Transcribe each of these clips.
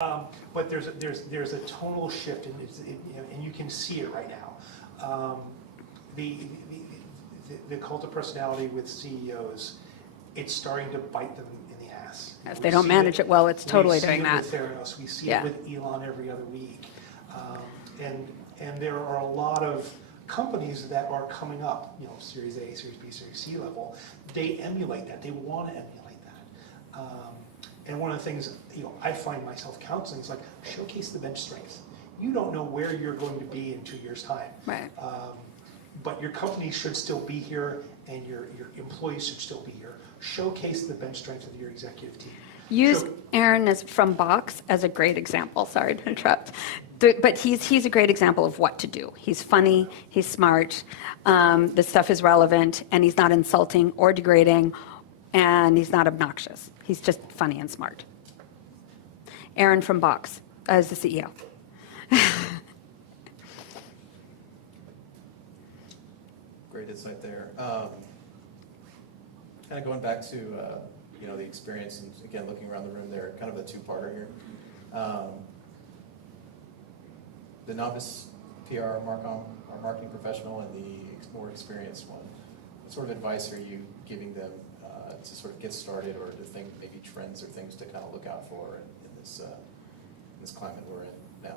But there's a tonal shift, and and you can see it right now. The cult of personality with CEOs, it's starting to bite them in the ass. If they don't manage it well, it's totally doing that. We see it with Theranos, we see Yeah. it with Elon every other week. And there are a lot of companies that are coming up, Series A, Series B, Series C level. They emulate that. They want to emulate that. And one of the things, I find myself counseling is like, showcase the bench strength. You don't know where you're going to be in 2 years' time. Right. But your company should still be here, and your employees should still be here. Showcase the bench strength of your executive team. Use Aaron from Box as a great example. Sorry to interrupt. But he's a great example of what to do. He's funny, he's smart, the stuff is relevant, and he's not insulting or degrading, and he's not obnoxious. He's just funny and smart. Aaron from Box as the CEO. Great insight there. Kind of going back to the experience, and again looking around the room there, kind of a two-parter here. The novice PR marketing professional and the more experienced one. What sort of advice are you giving them to sort of get started, or to think maybe trends or things to kind of look out for in this climate we're in now?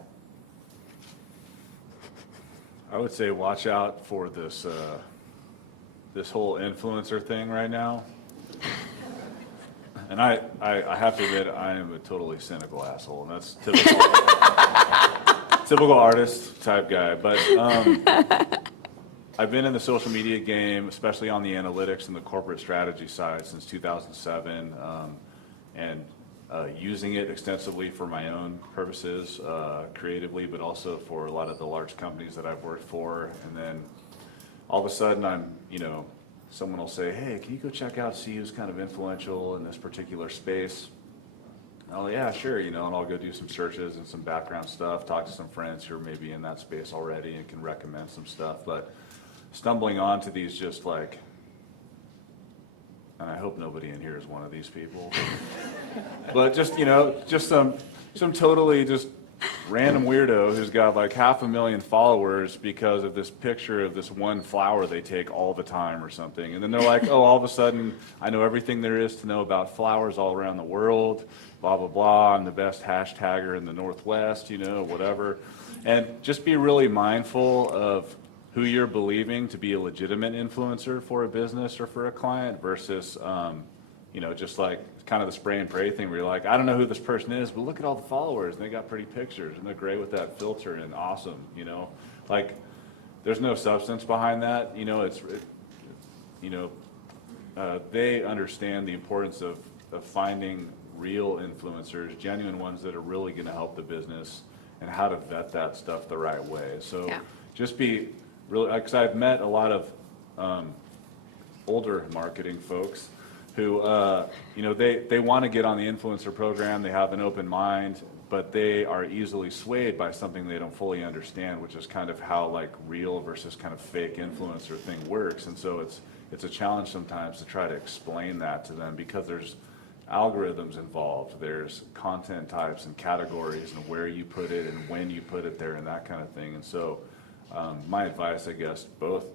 I would say watch out for this whole influencer thing right now. And I have to admit, I am a totally cynical asshole, and that's typical artist type guy. But I've been in the social media game, especially on the analytics and the corporate strategy side, since 2007, and using it extensively for my own purposes, creatively, but also for a lot of the large companies that I've worked for. And then all of a sudden someone will say, hey, can you go check out, see who's kind of influential in this particular space? Oh yeah, sure, and I'll go do some searches and some background stuff, talk to some friends who are maybe in that space already and can recommend some stuff. But stumbling onto these just like, and I hope nobody in here is one of these people, but just some totally just random weirdo who's got like 500,000 followers because of this picture of this one flower they take all the time or something. And then they're like, oh, all of a sudden I know everything there is to know about flowers all around the world, blah, blah, blah. I'm the best hashtagger in the Northwest, whatever. And just be really mindful of who you're believing to be a legitimate influencer for a business or for a client versus, just like kind of the spray and pray thing where you're like, I don't know who this person is, but look at all the followers and they got pretty pictures and they're great with that filter and awesome, like there's no substance behind that. They understand the importance of finding real influencers, genuine ones that are really going to help the business, and how to vet that stuff the right way. So just be really, because I've met a lot of older marketing folks who, they want to get on the influencer program, they have an open mind, but they are easily swayed by something they don't fully understand, which is kind of how like real versus kind of fake influencer thing works. And so it's a challenge sometimes to try to explain that to them, because there's algorithms involved, there's content types and categories and where you put it and when you put it there and that kind of thing. And so my advice, I guess, both,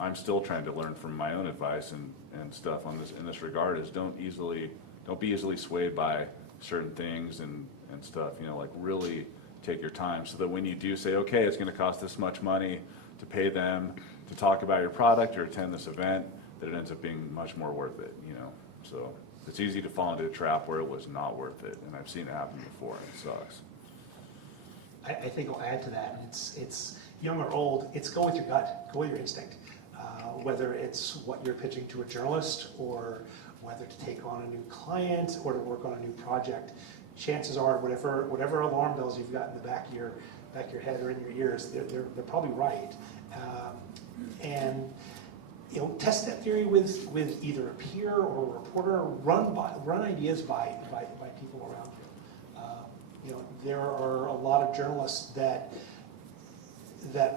I'm still trying to learn from my own advice and stuff in this regard, is don't be easily swayed by certain things and stuff, like really take your time, so that when you do say, okay, it's going to cost this much money to pay them to talk about your product or attend this event, that it ends up being much more worth it, so it's easy to fall into a trap where it was not worth it, and I've seen it happen before, and it sucks. I think I'll add to that. It's young or old, it's go with your gut, go with your instinct. Whether it's what you're pitching to a journalist, or whether to take on a new client, or to work on a new project, chances are whatever alarm bells you've got in the back of your head or in your ears, they're probably right. And test that theory with either a peer or a reporter. Run ideas by people around you. There are a lot of journalists that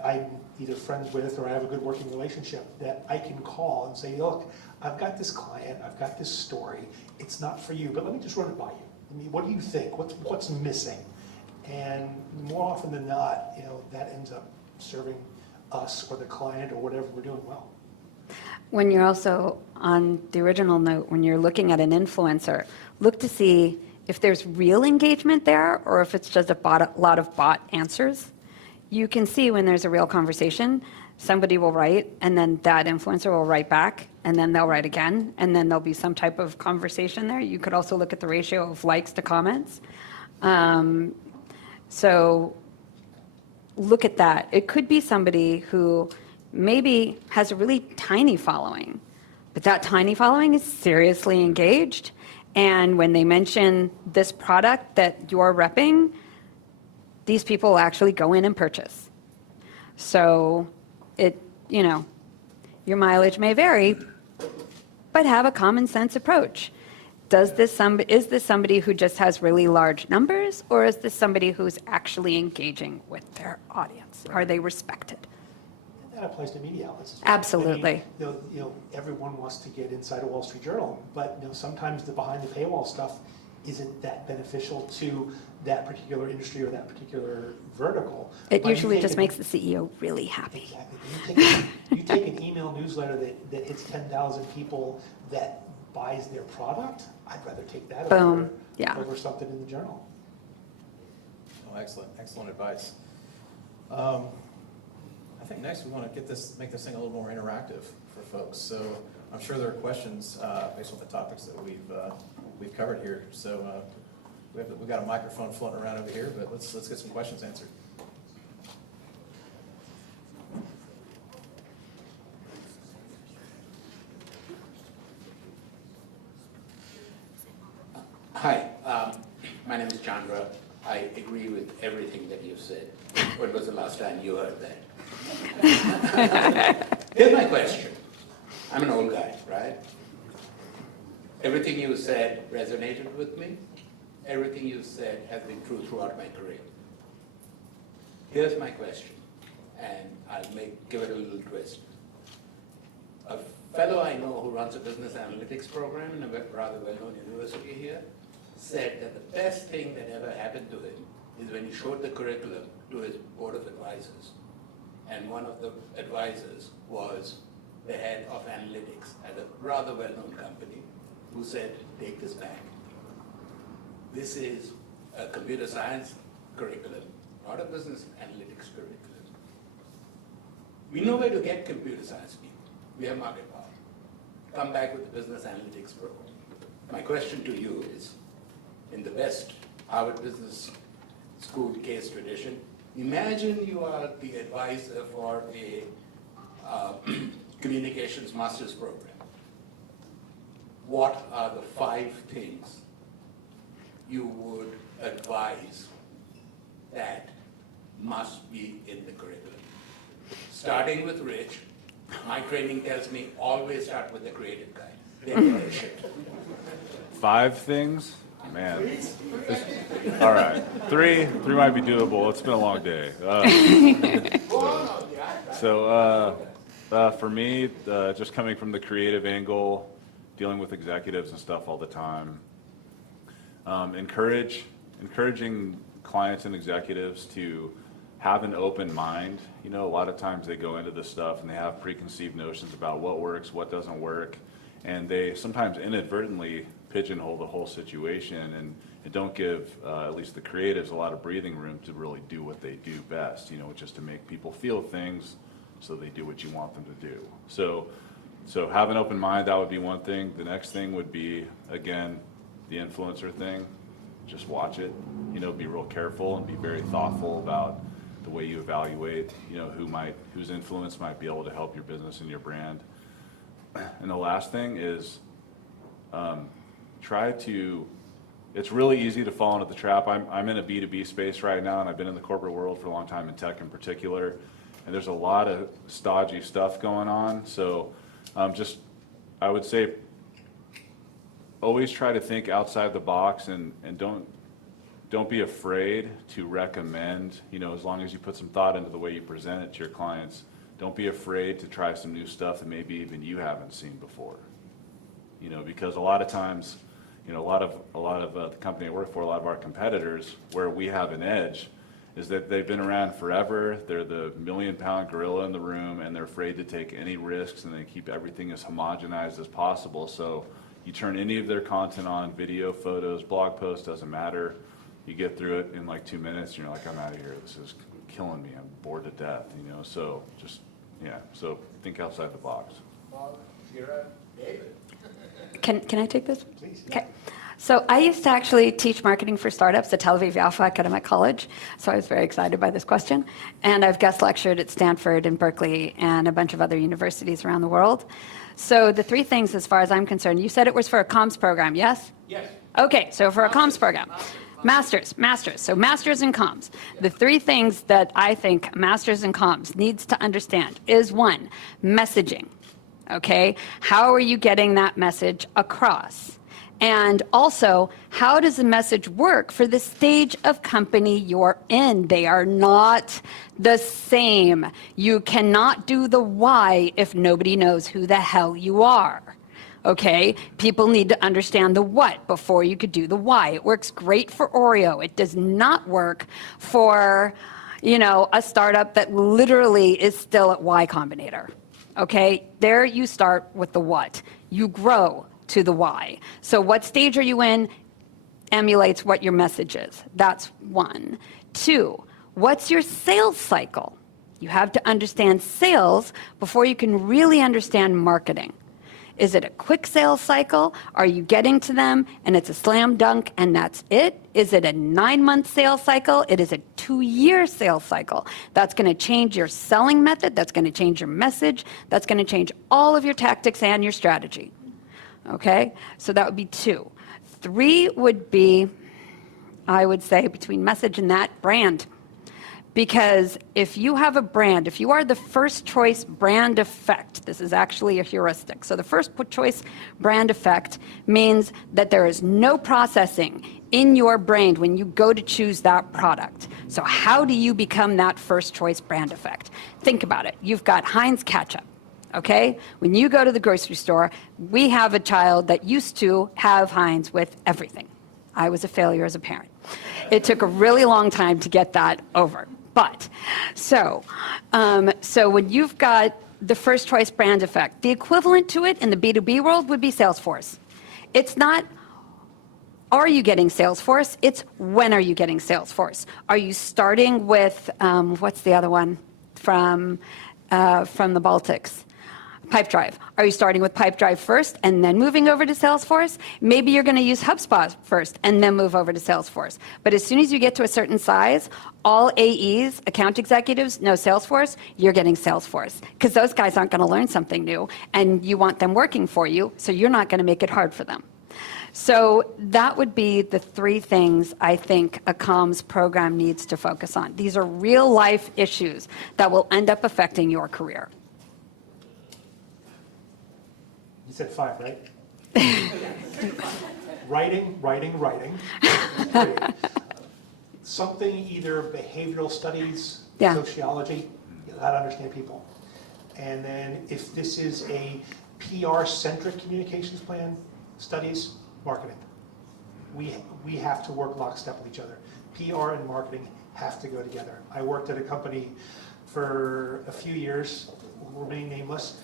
I'm either friends with or I have a good working relationship that I can call and say, look, I've got this client, I've got this story, it's not for you, but let me just run it by you. I mean, what do you think? What's missing? And more often than not, that ends up serving us or the client or whatever we're doing well. When you're also on the original note, when you're looking at an influencer, look to see if there's real engagement there or if it's just a lot of bot answers. You can see when there's a real conversation, somebody will write and then that influencer will write back and then they'll write again and then there'll be some type of conversation there. You could also look at the ratio of likes to comments. So look at that. It could be somebody who maybe has a really tiny following, but that tiny following is seriously engaged. And when they mention this product that you're repping, these people will actually go in and purchase. So your mileage may vary, but have a common sense approach. Is this somebody who just has really large numbers, or is this somebody who's actually engaging with their audience? Are they respected? That applies to media outlets as well. Absolutely. I mean, everyone wants to get inside a Wall Street Journal, but sometimes the behind the paywall stuff isn't that beneficial to that particular industry or that particular vertical. It But usually you just take makes the CEO really happy. Exactly. You take an email newsletter that hits 10,000 people that buys their product, I'd rather take that Boom. Yeah. over something in the journal. Oh, excellent advice. I think next we want to make this thing a little more interactive for folks. So I'm sure there are questions based on the topics that we've covered here. So we've got a microphone floating around over here, but let's get some questions answered. Hi, my name is Chandra. I agree with everything that you said. When was the last time you heard that? Here's my question. I'm an old guy, right? Everything you said resonated with me. Everything you said has been true throughout my career. Here's my question, and I'll give it a little twist. A fellow I know who runs a business analytics program in a rather well-known university here said that the best thing that ever happened to him is when he showed the curriculum to his board of advisors. And one of the advisors was the head of analytics at a rather well-known company who said, take this back. This is a computer science curriculum, not a business analytics curriculum. We know where to get computer science people. We have market power. Come back with the business analytics program. My question to you is, in the best Harvard Business School case tradition, imagine you are the advisor for a communications master's program. What are the 5 things you would advise that must be in the curriculum? Starting with Rich, my training tells me always start with the creative guy. Then you shit. 5 things? Man. All right. 3 might be doable. It's been a long day. For me, just coming from the creative angle, dealing with executives and stuff all the time, encouraging clients and executives to have an open mind. A lot of times they go into this stuff and they have preconceived notions about what works, what doesn't work, and they sometimes inadvertently pigeonhole the whole situation and don't give at least the creatives a lot of breathing room to really do what they do best, just to make people feel things so they do what you want them to do. So have an open mind, that would be one thing. The next thing would be, again, the influencer thing. Just watch it, be real careful and be very thoughtful about the way you evaluate, whose influence might be able to help your business and your brand. And the last thing is it's really easy to fall into the trap. I'm in a B2B space right now, and I've been in the corporate world for a long time, in tech in particular, and there's a lot of stodgy stuff going on. So I would say always try to think outside the box and don't be afraid to recommend, as long as you put some thought into the way you present it to your clients, don't be afraid to try some new stuff that maybe even you haven't seen before. Because a lot of times, You know, a lot of the company I work for, a lot of our competitors, where we have an edge, is that they've been around forever. They're the million-pound gorilla in the room, and they're afraid to take any risks, and they keep everything as homogenized as possible. So you turn any of their content on, video, photos, blog posts, doesn't matter. You get through it in like 2 minutes, and you're like, I'm out of here. This is killing me. I'm bored to death, you know? So just, yeah, so think outside the box. Bob, Shira, David. Can I take this? Please. Okay. So I used to actually teach marketing for startups at Tel Aviv Alpha Academic College, so I was very excited by this question. And I've guest lectured at Stanford and Berkeley and a bunch of other universities around the world. So the three things, as far as I'm concerned, you said it was for a comms program, yes? Yes. Okay, so for a comms program. Masters. So masters in comms. The three things that I think masters in comms needs to understand is one, messaging. Okay, how are you getting that message across? And also, how does the message work for the stage of company you're in? They are not the same. You cannot do the why if nobody knows who the hell you are. Okay, people need to understand the what before you could do the why. It works great for Oreo. It does not work for, you know, a startup that literally is still at Y Combinator. Okay, there you start with the what. You grow to the why. So what stage are you in emulates what your message is. That's one. Two, what's your sales cycle? You have to understand sales before you can really understand marketing. Is it a quick sales cycle? Are you getting to them and it's a slam dunk and that's it? Is it a 9-month sales cycle? It is a 2-year sales cycle. That's going to change your selling method. That's going to change your message. That's going to change all of your tactics and your strategy. Okay? So that would be 2. 3 would be, I would say, between message and that, brand. Because if you have a brand, if you are the first choice brand effect, this is actually a heuristic. So the first choice brand effect means that there is no processing in your brain when you go to choose that product. So how do you become that first choice brand effect? Think about it. You've got Heinz ketchup. Okay? When you go to the grocery store, we have a child that used to have Heinz with everything. I was a failure as a parent. It took a really long time to get that over. But, so when you've got the first choice brand effect, the equivalent to it in the B2B world would be Salesforce. It's not, are you getting Salesforce? It's when are you getting Salesforce? Are you starting with, what's the other one from the Baltics? Pipedrive. Are you starting with Pipedrive first and then moving over to Salesforce? Maybe you're going to use HubSpot first and then move over to Salesforce. But as soon as you get to a certain size, all AEs, account executives, know Salesforce, you're getting Salesforce. Because those guys aren't going to learn something new, and you want them working for you, so you're not going to make it hard for them. So that would be the 3 things I think a comms program needs to focus on. These are real-life issues that will end up affecting your career. You said 5, right? Writing. Something either behavioral studies, Yeah. sociology, how to understand people. And then if this is a PR-centric communications plan, studies, marketing. We have to work lockstep with each other. PR and marketing have to go together. I worked at a company for a few years, remain nameless.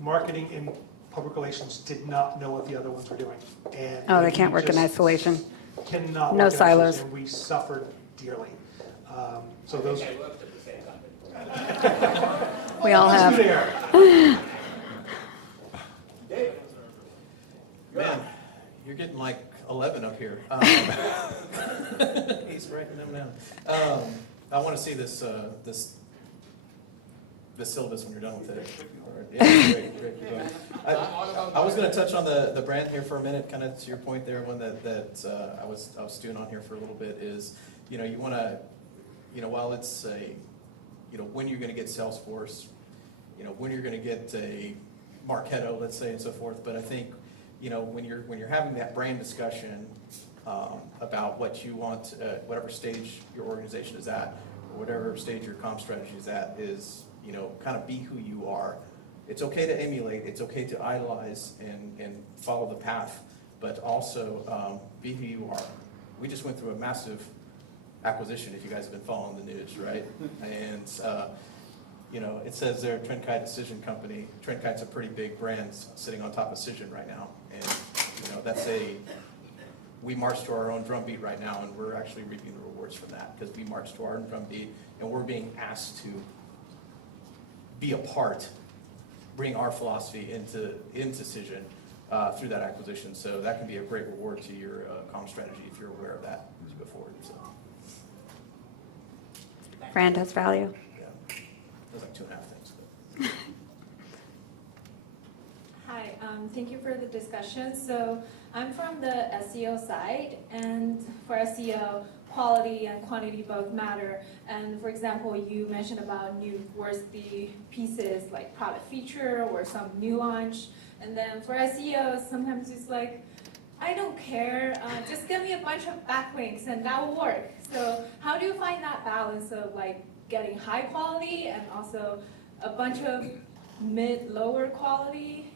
Marketing and public relations did not know what the other ones were doing. And Oh, they can't we work in just isolation. Cannot No work in silos. isolation, and we suffered dearly. So those. I worked at the same company. We all have. There. Man, you're getting like 11 up here. He's writing them down. I want to see this syllabus when you're done with it. All right. Yeah, great. Go ahead. I was going to touch on the brand here for a minute, kind of to your point there, one that I was stewing on here for a little bit is, you want to, while it's a, when you're going to get Salesforce, when you're going to get a Marketo, let's say, and so forth. But I think, when you're having that brand discussion about what you want, whatever stage your organization is at, or whatever stage your comm strategy is at, is kind of be who you are. It's okay to emulate. It's okay to idolize and follow the path but also be who you are. We just went through a massive acquisition, if you guys have been following the news, right? And it says they're a Trendkite Decision Company. Trendkite's a pretty big brand sitting on top of Cision right now. And, we march to our own drumbeat right now, and we're actually reaping the rewards from that because we march to our own drumbeat, and we're being asked to be a part, bring our philosophy into Cision through that acquisition. So that can be a great reward to your comm strategy if you're aware of that as you go forward. So, Brand has value. yeah, those like 2.5 things. But. Hi, thank you for the discussion. So I'm from the SEO side, and for SEO, quality and quantity both matter. And for example, you mentioned about new worthy pieces like product feature or some new launch. And then for SEO, sometimes it's like, I don't care, just give me a bunch of backlinks and that will work. So how do you find that balance of like getting high quality and also a bunch of lower quality,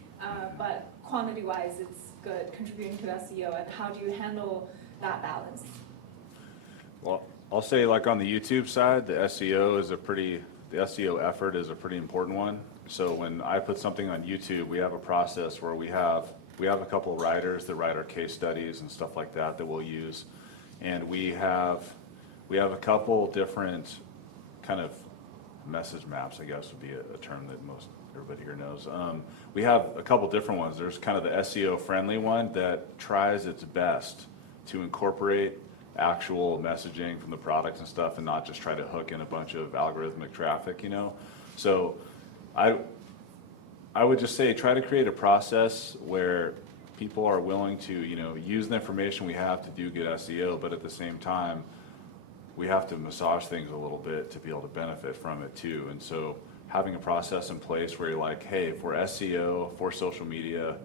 but quantity-wise it's good, contributing to SEO, and how do you handle that balance? Well, I'll say like on the YouTube side, the SEO effort is a pretty important one. So when I put something on YouTube, we have a process where we have a couple of writers that write our case studies and stuff like that we'll use. And we have a couple different kind of message maps, I guess would be a term that most everybody here knows. We have a couple different ones. There's kind of the SEO friendly one that tries its best to incorporate actual messaging from the products and stuff and not just try to hook in a bunch of algorithmic traffic, So I would just say try to create a process where people are willing to, use the information we have to do good SEO, but at the same time, we have to massage things a little bit to be able to benefit from it too. And so having a process in place where you're like, hey, for SEO, for social media,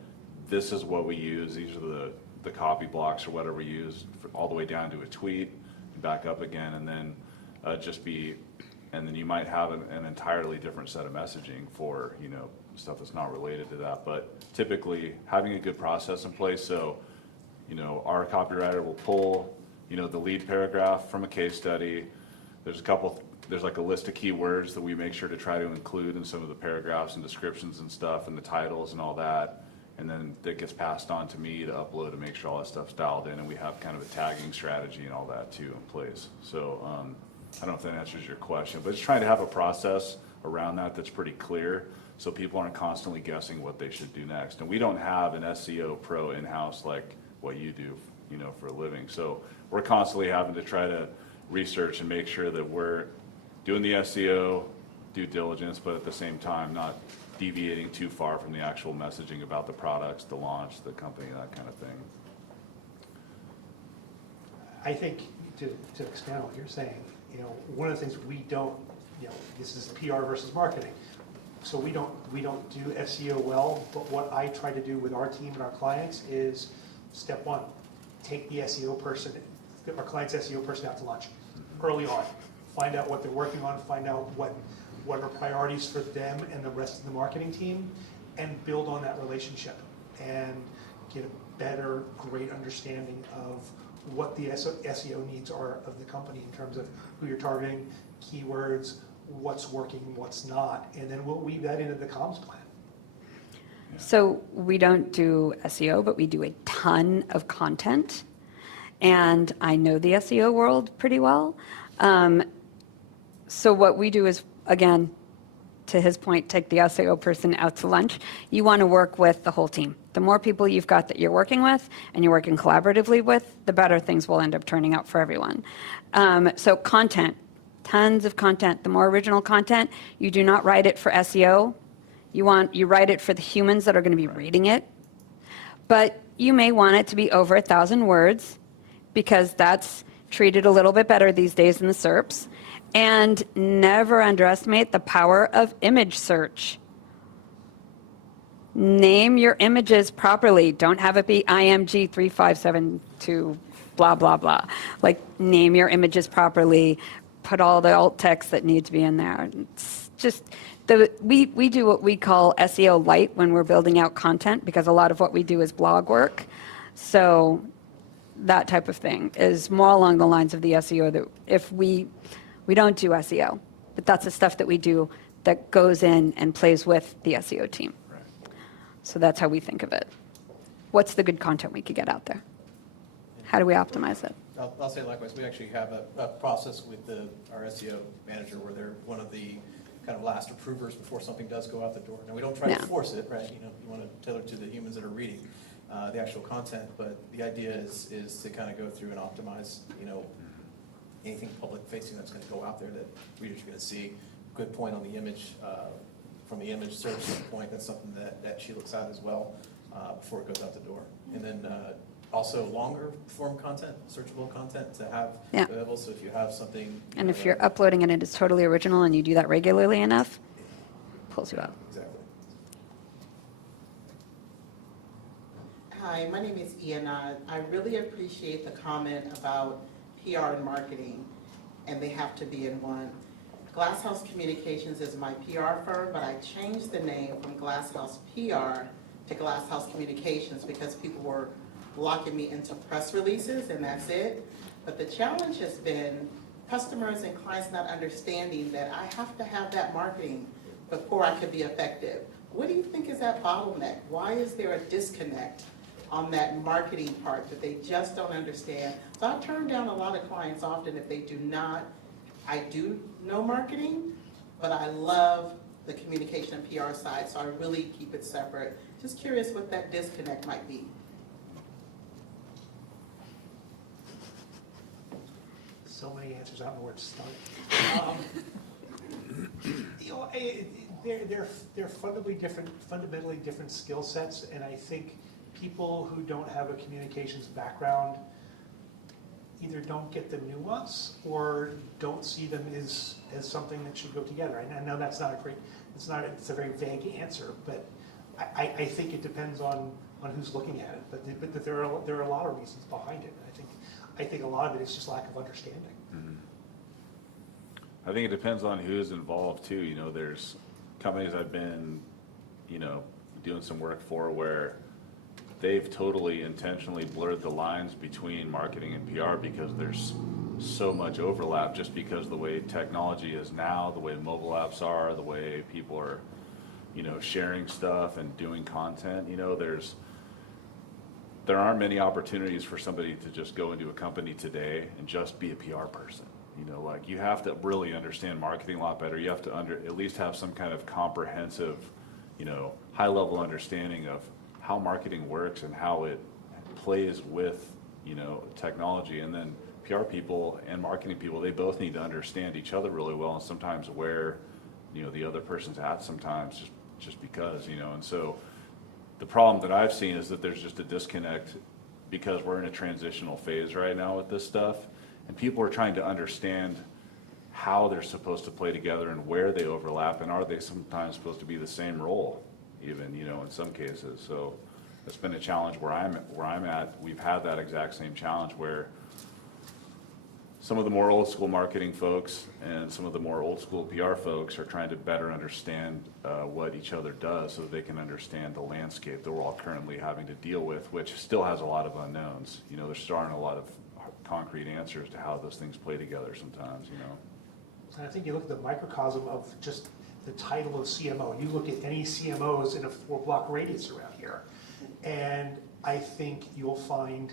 this is what we use. These are the copy blocks or whatever we use all the way down to a tweet and back up again, and then and then you might have an entirely different set of messaging for, stuff that's not related to that. But typically having a good process in place, so, our copywriter will pull, the lead paragraph from a case study. There's like a list of keywords that we make sure to try to include in some of the paragraphs and descriptions and stuff and the titles and all that. And then that gets passed on to me to upload and make sure all that stuff's dialed in. And we have kind of a tagging strategy and all that too in place. So I don't know if that answers your question, but just trying to have a process around that that's pretty clear so people aren't constantly guessing what they should do next. And we don't have an SEO pro in-house like what you do, for a living. So we're constantly having to try to research and make sure that we're doing the SEO due diligence, but at the same time not deviating too far from the actual messaging about the products, the launch, the company, that kind of thing. I think to expand on what you're saying, one of the things we don't, this is PR versus marketing. So we don't do SEO well, but what I try to do with our team and our clients is step one, take the SEO person, our client's SEO person out to lunch early on. Find out what they're working on, find out what are priorities for them and the rest of the marketing team, and build on that relationship and get a better, great understanding of what the SEO needs are of the company in terms of who you're targeting, keywords, what's working, what's not, and then we'll weave that into the comms plan. So we don't do SEO, but we do a ton of content. And I know the SEO world pretty well. So what we do is, again, to his point, take the SEO person out to lunch. You want to work with the whole team. The more people you've got that you're working with and you're working collaboratively with, the better things will end up turning out for everyone. So content, tons of content. The more original content, you do not write it for SEO. You write it for the humans that are going to be reading it. But you may want it to be over 1,000 words because that's treated a little bit better these days in the SERPs. And never underestimate the power of image search. Name your images properly. Don't have it be IMG 3572 blah, blah, blah. Like, name your images properly. Put all the alt text that need to be in there. It's just, we do what we call SEO light when we're building out content, because a lot of what we do is blog work. So that type of thing is more along the lines of the SEO, that if we don't do SEO, but that's the stuff that we do that goes in and plays with the SEO team. Right. So that's how we think of it. What's the good content we could get out there? How do we optimize it? I'll say likewise, we actually have a process with our SEO manager where they're one of the kind of last approvers before something does go out the door. Now, we don't try to Yeah. force it, right? You know, you want to tailor to the humans that are reading the actual content, but the idea is to kind of go through and optimize, you know, anything public facing that's going to go out there that readers are going to see. Good point on the image, from the image search standpoint, that's something that she looks at as well before it goes out the door. And then also longer form content, searchable content to have Yeah. available. So if you have something. And know, if you're that- uploading and it is totally original and you do that regularly enough, pulls you up. Exactly. Hi, my name is Iana. I really appreciate the comment about PR and marketing, and they have to be in one. Glasshouse Communications is my PR firm, but I changed the name from Glasshouse PR to Glasshouse Communications because people were locking me into press releases, and that's it. But the challenge has been customers and clients not understanding that I have to have that marketing before I could be effective. What do you think is that bottleneck? Why is there a disconnect on that marketing part that they just don't understand? So I turn down a lot of clients often if they do not. I do know marketing, but I love the communication and PR side, so I really keep it separate. Just curious what that disconnect might be. So many answers, I don't know where to start. You know, they're fundamentally different skill sets, and I think people who don't have a communications background either don't get the nuance or don't see them as something that should go together. And I know that's not a great, it's a very vague answer, but I think it depends on who's looking at it. But there are a lot of reasons behind it. I think a lot of it is just lack of understanding. I think it depends on who's involved too. You know, there's companies I've been, you know, doing some work for where they've totally intentionally blurred the lines between marketing and PR because there's so much overlap just because the way technology is now, the way mobile apps are, the way people are, you know, sharing stuff and doing content. You know, there aren't many opportunities for somebody to just go into a company today and just be a PR person. You know, like you have to really understand marketing a lot better. You have to at least have some kind of comprehensive, you know, high level understanding of how marketing works and how it plays with, you know, technology. And then PR people and marketing people, they both need to understand each other really well, and sometimes where, you know, the other person's at sometimes just because, you know. And so the problem that I've seen is that there's just a disconnect because we're in a transitional phase right now with this stuff, and people are trying to understand how they're supposed to play together and where they overlap, and are they sometimes supposed to be the same role even, you know, in some cases. So it's been a challenge where I'm at. We've had that exact same challenge where some of the more old school marketing folks and some of the more old school PR folks are trying to better understand what each other does so that they can understand the landscape that we're all currently having to deal with, which still has a lot of unknowns. You know, there still aren't a lot of concrete answers to how those things play together sometimes, you know. And I think you look at the microcosm of just the title of CMO. You look at any CMOs in a 4-block radius around here, and I think you'll find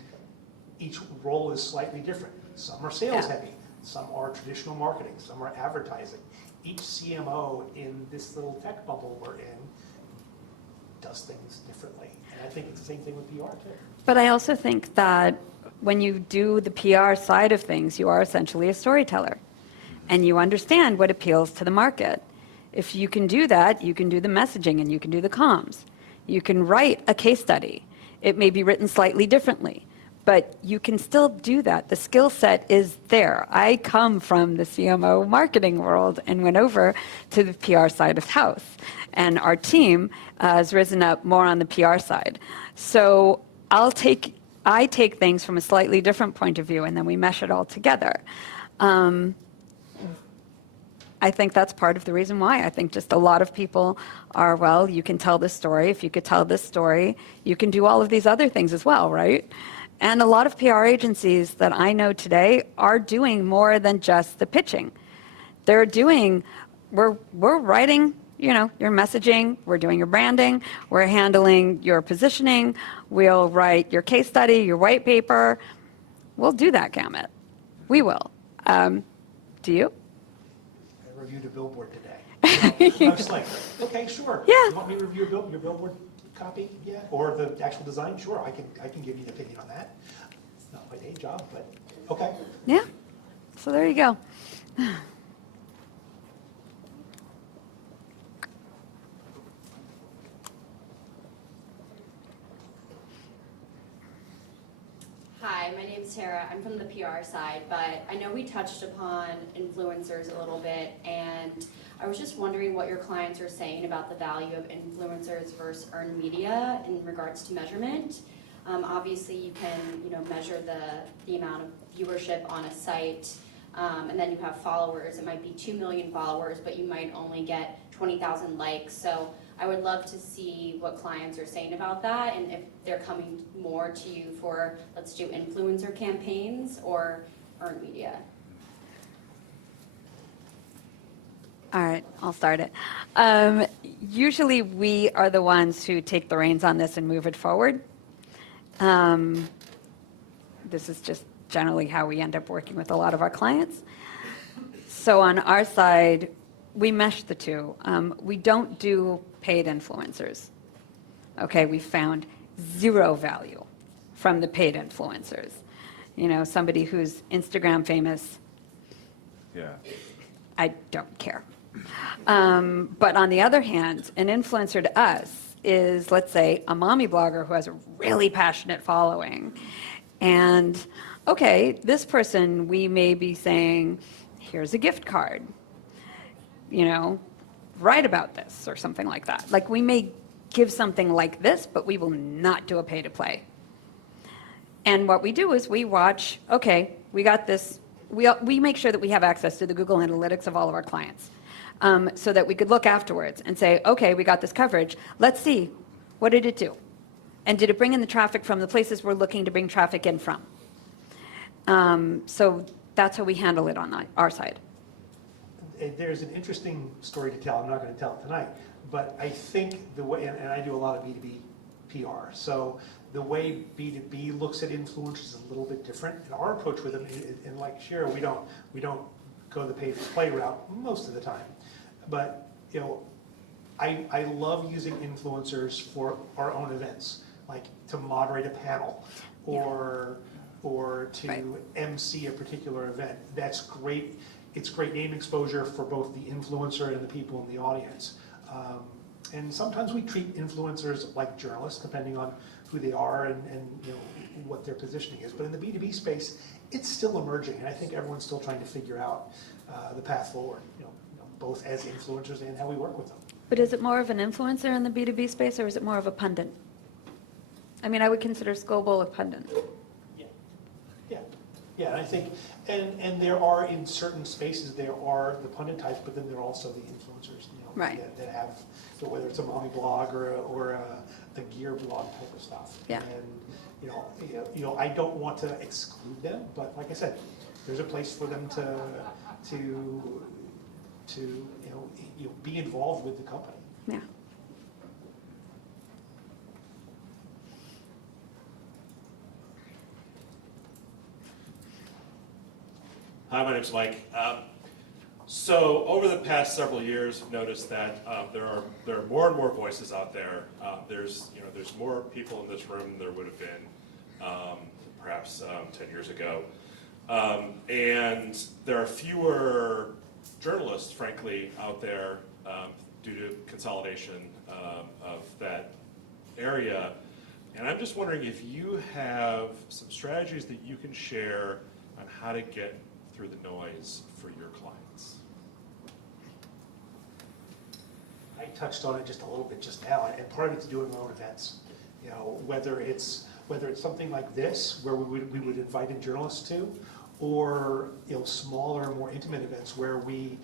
each role is slightly different. Some are sales heavy, some are traditional marketing, some are advertising. Each CMO in this little tech bubble we're in does things differently. And I think it's the same thing with PR too. But I also think that when you do the PR side of things, you are essentially a storyteller, and you understand what appeals to the market. If you can do that, you can do the messaging and you can do the comms. You can write a case study. It may be written slightly differently, but you can still do that. The skill set is there. I come from the CMO marketing world and went over to the PR side of the house. And our team has risen up more on the PR side. So I take things from a slightly different point of view, and then we mesh it all together. I think that's part of the reason why. I think just a lot of people are, well, you can tell this story. If you could tell this story, you can do all of these other things as well, right? And a lot of PR agencies that I know today are doing more than just the pitching. They're doing, we're writing, you know, your messaging, we're doing your branding, we're handling your positioning, we'll write your case study, your white paper. We'll do that gamut. We will. Do you? I reviewed a billboard today. I was like, okay, sure. Yeah. You want me to review your billboard copy? Yeah. Or the actual design? Sure, I can give you an opinion on that. It's not my day job, but okay. Yeah. So there you go. Hi, my name's Tara. I'm from the PR side, but I know we touched upon influencers a little bit, and I was just wondering what your clients are saying about the value of influencers versus earned media in regards to measurement. Obviously, you can, measure the amount of viewership on a site, and then you have followers. It might be 2 million followers, but you might only get 20,000 likes. So I would love to see what clients are saying about that, and if they're coming more to you for, let's do influencer campaigns or earned media. All right, I'll start it. Usually we are the ones who take the reins on this and move it forward. This is just generally how we end up working with a lot of our clients. So on our side, we mesh the two. We don't do paid influencers. Okay, we found zero value from the paid influencers. Somebody who's Instagram famous, Yeah. I don't care. But on the other hand, an influencer to us is, let's say, a mommy blogger who has a really passionate following. And, okay, this person, we may be saying, here's a gift card, write about this or something like that. Like, we may give something like this, but we will not do a pay-to-play. And what we do is we watch, okay, we got this. We make sure that we have access to the Google Analytics of all of our clients, so that we could look afterwards and say, okay, we got this coverage. Let's see, what did it do? And did it bring in the traffic from the places we're looking to bring traffic in from? So that's how we handle it on our side. There's an interesting story to tell. I'm not going to tell it tonight, but I think the way, and I do a lot of B2B PR, so the way B2B looks at influencers is a little bit different. And our approach with them, and like Shira, we don't go the pay-for-play route most of the time. But I love using influencers for our own events, like to moderate a panel or to Right. MC a particular event. That's great. It's great name exposure for both the influencer and the people in the audience. And sometimes we treat influencers like journalists, depending on who they are and what their positioning is. But in the B2B space, it's still emerging, and I think everyone's still trying to figure out the path forward, both as influencers and how we work with them. But is it more of an influencer in the B2B space, or is it more of a pundit? I mean, I would consider Scoble a pundit. Yeah, and I think, and there are, in certain spaces, there are the pundit types, but then there are also the influencers, Right. that have, so whether it's a mommy blog or a gear blog type of stuff. Yeah. And, I don't want to exclude them, but like I said, there's a place for them to be involved with the company. Yeah. Hi, my name's Mike. So over the past several years, I've noticed that there are more and more voices out there. There's more people in this room than there would have been perhaps 10 years ago, and there are fewer journalists, frankly, out there due to consolidation of that area. And I'm just wondering if you have some strategies that you can share on how to get through the noise for your clients. I touched on it just a little bit just now, and part of it's doing our own events. Whether it's something like this, where we would invite in journalists to, or smaller, more intimate events where we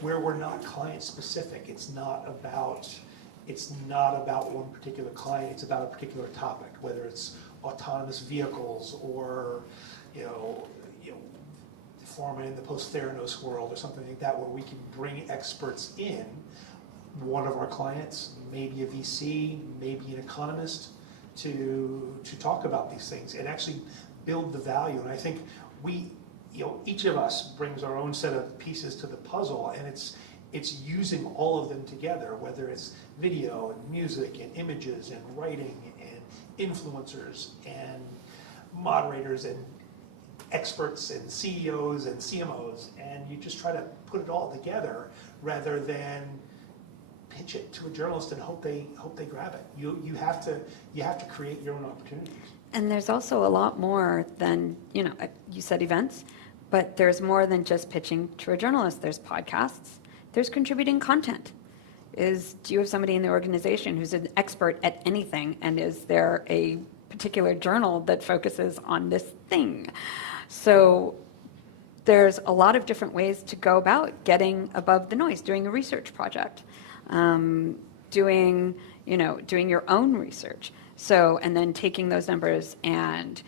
where we're not client specific. It's not about one particular client, it's about a particular topic, whether it's autonomous vehicles or, pharma in the post-Theranos world or something like that, where we can bring experts in, one of our clients, maybe a VC, maybe an economist, to talk about these things and actually build the value. And I think each of us brings our own set of pieces to the puzzle, and it's using all of them together, whether it's video and music and images and writing and influencers and moderators and experts and CEOs and CMOs, and you just try to put it all together rather than pitch it to a journalist and hope they grab it. You have to create your own opportunities. And there's also a lot more than, you said events, but there's more than just pitching to a journalist. There's podcasts, there's contributing content. Do you have somebody in the organization who's an expert at anything, and is there a particular journal that focuses on this thing? So there's a lot of different ways to go about getting above the noise, doing a research project, doing your own research. So, and then taking those numbers and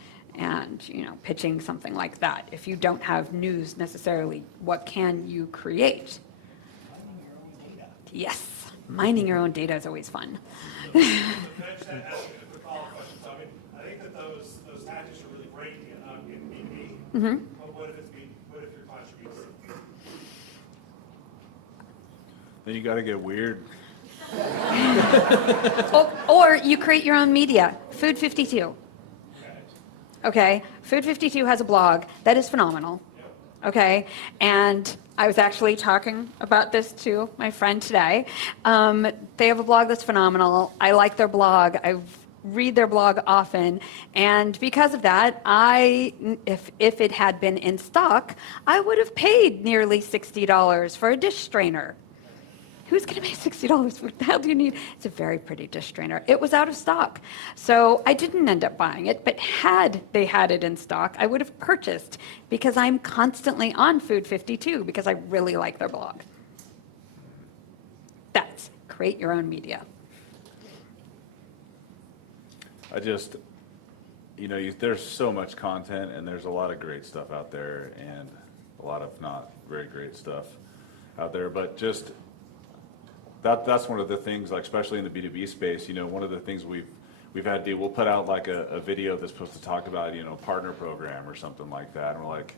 pitching something like that. If you don't have news necessarily, what can you create? Mining your own data. Yes, mining your own data is always fun. Can I just ask you a quick follow-up question? So, I think that those tactics are really great in B2B. Mm-hmm. But what if your clients are B2C? Then you gotta get weird. Or you create your own media. Food 52. Okay, Food 52 has a blog that is phenomenal. Okay, and I was actually talking about this to my friend today. They have a blog that's phenomenal. I like their blog. I read their blog often, and because of that, if it had been in stock, I would have paid nearly $60 for a dish strainer. Who's going to pay $60? What the hell do you need? It's a very pretty dish strainer. It was out of stock. So I didn't end up buying it, but had they had it in stock, I would have purchased, because I'm constantly on Food 52 because I really like their blog. That's create your own media. There's so much content, and there's a lot of great stuff out there and a lot of not very great stuff out there, but just that's one of the things, like especially in the B2B space, one of the things we've had to do, we'll put out like a video that's supposed to talk about, partner program or something like that, and we're like,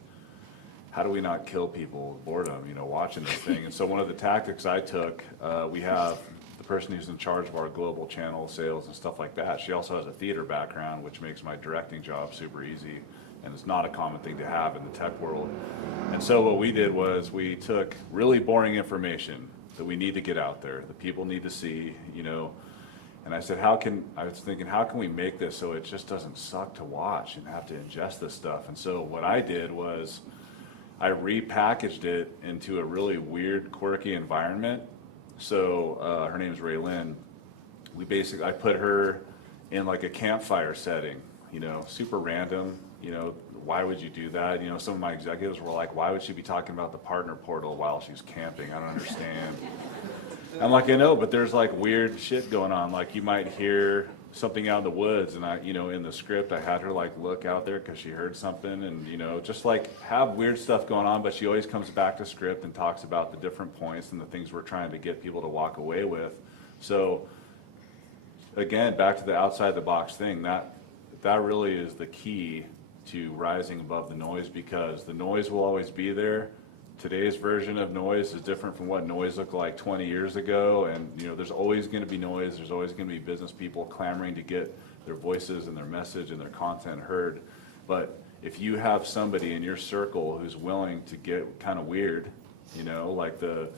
how do we not kill people with boredom, watching this thing? And so one of the tactics I took, we have the person who's in charge of our global channel sales and stuff like that. She also has a theater background, which makes my directing job super easy, and it's not a common thing to have in the tech world. And so what we did was we took really boring information that we need to get out there, that people need to see, and I said, how can we make this so it just doesn't suck to watch and have to ingest this stuff? And so what I did was I repackaged it into a really weird, quirky environment. So her name's Raylyn. I put her in like a campfire setting, super random. Why would you do that? Some of my executives were like, why would she be talking about the partner portal while she's camping? I don't understand. I'm like, I know, but there's like weird shit going on. Like you might hear something out in the woods, and in the script, I had her like look out there because she heard something, and just like have weird stuff going on, but she always comes back to script and talks about the different points and the things we're trying to get people to walk away with. So again, back to the outside the box thing, that really is the key to rising above the noise, because the noise will always be there. Today's version of noise is different from what noise looked like 20 years ago, and there's always going to be noise. There's always going to be business people clamoring to get their voices and their message and their content heard. But if you have somebody in your circle who's willing to get kind of weird, like the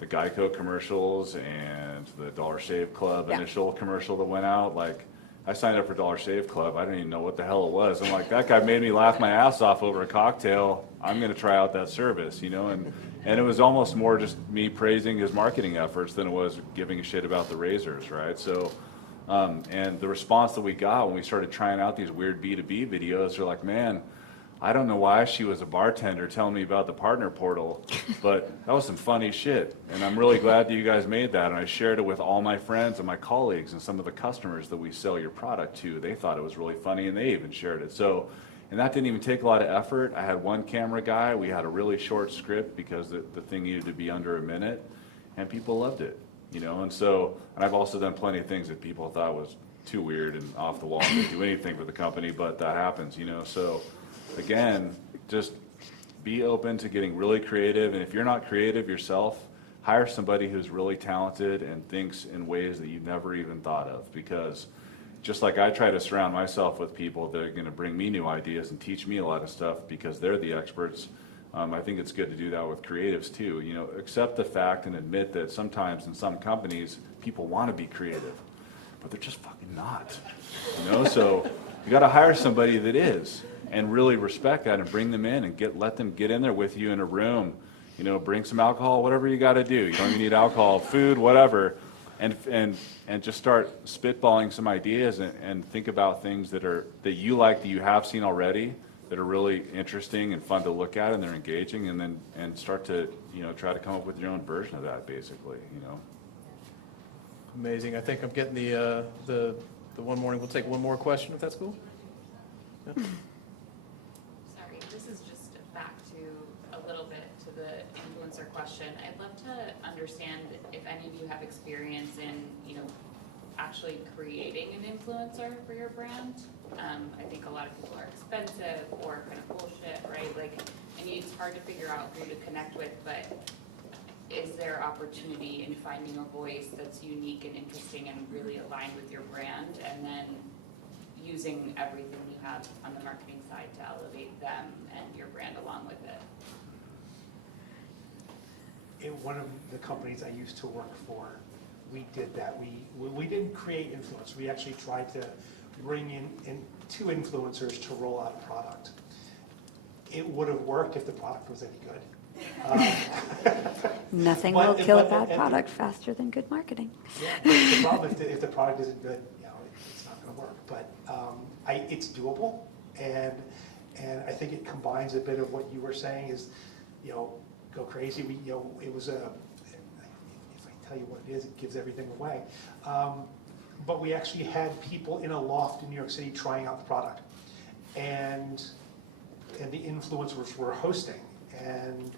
Geico commercials and the Dollar Shave Club initial commercial that went out, like I signed up for Dollar Shave Club. I didn't even know what the hell it was. I'm like, that guy made me laugh my ass off over a cocktail. I'm going to try out that service, and it was almost more just me praising his marketing efforts than it was giving a shit about the razors, right? So, and the response that we got when we started trying out these weird B2B videos, they're like, man, I don't know why she was a bartender telling me about the partner portal, but that was some funny shit. And I'm really glad that you guys made that. And I shared it with all my friends and my colleagues and some of the customers that we sell your product to. They thought it was really funny and they even shared it. So, and that didn't even take a lot of effort. I had one camera guy. We had a really short script because the thing needed to be under a minute, and people loved it, you know. And so, and I've also done plenty of things that people thought was too weird and off the wall to do anything for the company, but that happens, you know. So again, just be open to getting really creative, and if you're not creative yourself, hire somebody who's really talented and thinks in ways that you've never even thought of, because just like I try to surround myself with people that are going to bring me new ideas and teach me a lot of stuff because they're the experts, I think it's good to do that with creatives too. You know, accept the fact and admit that sometimes in some companies, people want to be creative, but they're just fucking not, you know. So you got to hire somebody that is, and really respect that and bring them in and let them get in there with you in a room, you know, bring some alcohol, whatever you got to do. You don't even need alcohol, food, whatever, and just start spitballing some ideas and think about things that you like, that you have seen already, that are really interesting and fun to look at and they're engaging, and start to, you know, try to come up with your own version of that, basically, you know. Amazing. I think I'm getting the one morning. We'll take one more question if that's cool. Yeah. Sorry, this is just back to a little bit to the influencer question. I'd love to understand if any of you have experience in, you know, actually creating an influencer for your brand. I think a lot of people are expensive or kind of bullshit, right? Like, I mean, it's hard to figure out who to connect with, but is there opportunity in finding a voice that's unique and interesting and really aligned with your brand, and then using everything you have on the marketing side to elevate them and your brand along with it? In one of the companies I used to work for, we did that. We didn't create influence. We actually tried to bring in two influencers to roll out a product. It would have worked if the product was any good. Nothing But- will kill a but- bad and- product faster than good marketing. Yeah, but the problem, if the product isn't good, you know, it's not going to work. But it's doable, and I think it combines a bit of what you were saying is, you know, go crazy. You know, it was if I tell you what it is, it gives everything away. But we actually had people in a loft in New York City trying out the product, and the influencers were hosting, and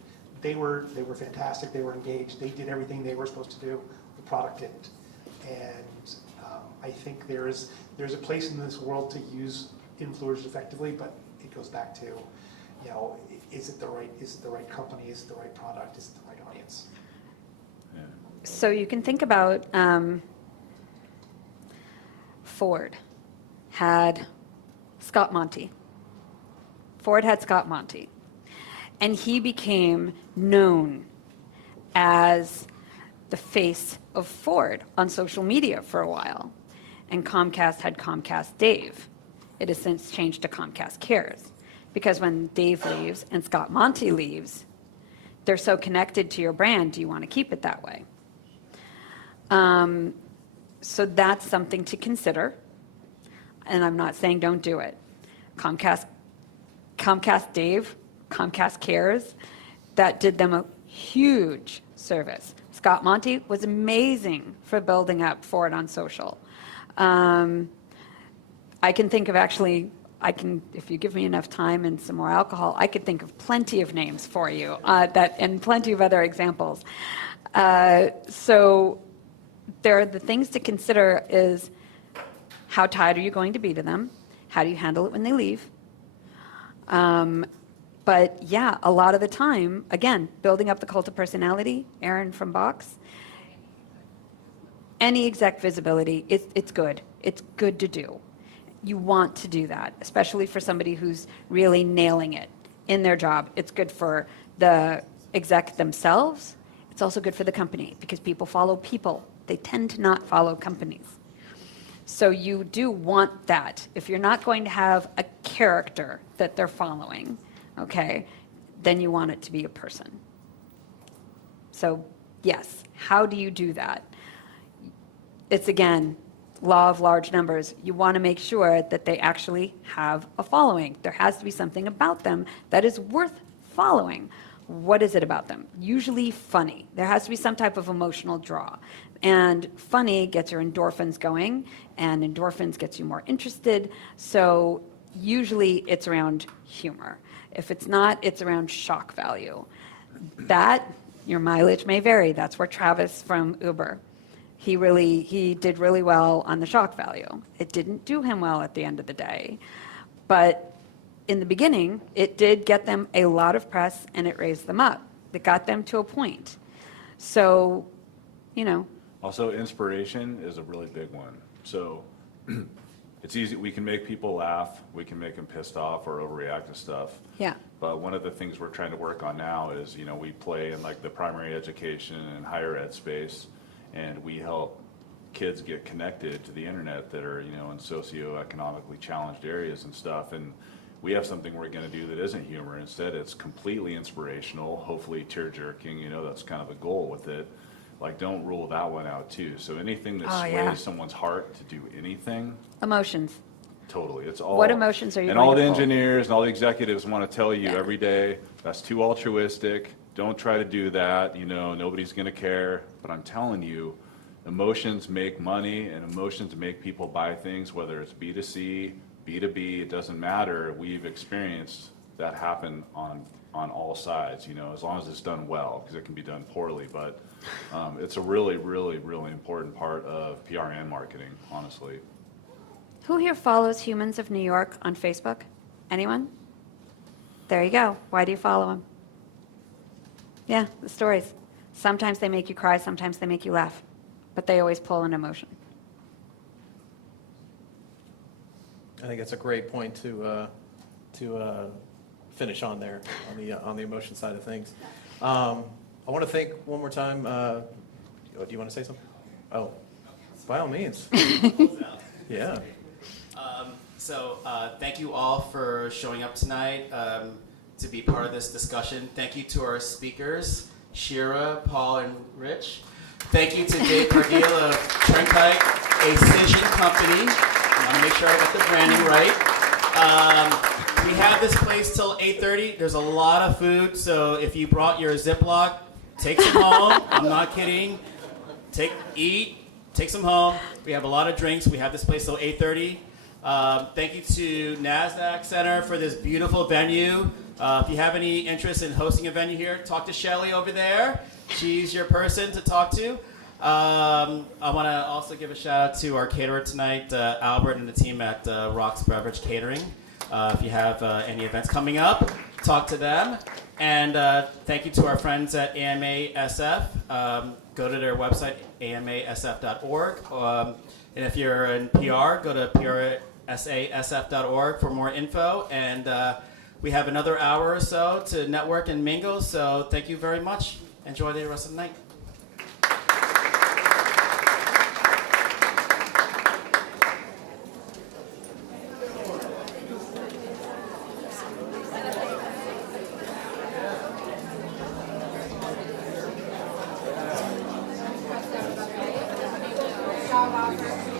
they were fantastic. They were engaged. They did everything they were supposed to do. The product didn't. And I think there's a place in this world to use influencers effectively, but it goes back to, you know, is it the right company? Is it the right product? Is it the right audience? Yeah. So you can think about Ford had Scott Monty. Ford had Scott Monty. And he became known as the face of Ford on social media for a while. And Comcast had Comcast Dave. It has since changed to Comcast Cares. Because when Dave leaves and Scott Monty leaves, they're so connected to your brand, do you want to keep it that way? So that's something to consider. And I'm not saying don't do it. Comcast Dave, Comcast Cares, that did them a huge service. Scott Monty was amazing for building up Ford on social. I can think of if you give me enough time and some more alcohol, I could think of plenty of names for you and plenty of other examples. So there are the things to consider is how tied are you going to be to them? How do you handle it when they leave? But yeah, a lot of the time, again, building up the cult of personality, Aaron from Box, any exec visibility, it's good. It's good to do. You want to do that, especially for somebody who's really nailing it in their job. It's good for the exec themselves. It's also good for the company because people follow people. They tend to not follow companies. So you do want that. If you're not going to have a character that they're following, okay, then you want it to be a person. So yes, how do you do that? It's again, law of large numbers. You want to make sure that they actually have a following. There has to be something about them that is worth following. What is it about them? Usually funny. There has to be some type of emotional draw. And funny gets your endorphins going, and endorphins gets you more interested. So usually it's around humor. If it's not, it's around shock value. That, your mileage may vary. That's where Travis from Uber, he did really well on the shock value. It didn't do him well at the end of the day. But in the beginning, it did get them a lot of press, and it raised them up. It got them to a point. So, Also, inspiration is a really big one. So it's easy, we can make people laugh, we can make them pissed off or overreact to stuff. yeah. But one of the things we're trying to work on now is, we play in like the primary education and higher ed space, and we help kids get connected to the internet that are, in socioeconomically challenged areas and stuff. And we have something we're gonna do that isn't humor. Instead, it's completely inspirational, hopefully tear-jerking, that's kind of the goal with it. Like, don't rule that one out too. So anything that Oh, sways yeah. someone's heart to do anything, Emotions. totally, it's all. What emotions are you And going all to the pull? engineers and all the executives want to tell you Yeah. every day, that's too altruistic, don't try to do that, nobody's gonna care. But I'm telling you, emotions make money, and emotions make people buy things, whether it's B2C, B2B, it doesn't matter. We've experienced that happen on all sides, as long as it's done well, because it can be done poorly. But it's a really, really, really important part of PR and marketing, honestly. Who here follows Humans of New York on Facebook? Anyone? There you go. Why do you follow them? Yeah, the stories. Sometimes they make you cry, sometimes they make you laugh, but they always pull an emotion. I think that's a great point to finish on there, on the emotion side of things. I want to thank one more time, do you want to say something? Oh, by all means. Yeah. Thank you all for showing up tonight to be part of this discussion. Thank you to our speakers, Shira, Paul, and Rich. Thank you to Dave Cargill of Turnpike, a Cision company. I want to make sure I got the branding right. We have this place till 8:30. There's a lot of food, so if you brought your Ziploc, take some home. I'm not kidding. Take some home. We have a lot of drinks. We have this place till 8:30. Thank you to NASDAQ Center for this beautiful venue. If you have any interest in hosting a venue here, talk to Shelly over there. She's your person to talk to. I want to also give a shout out to our caterer tonight, Albert, and the team at Rock's Beverage Catering. If you have any events coming up, talk to them. And thank you to our friends at AMA-SF. Go to their website, amasf.org. And if you're in PR, go to prsasf.org for more info. And we have another hour or so to network and mingle. So thank you very much. Enjoy the rest of the night. Job offer.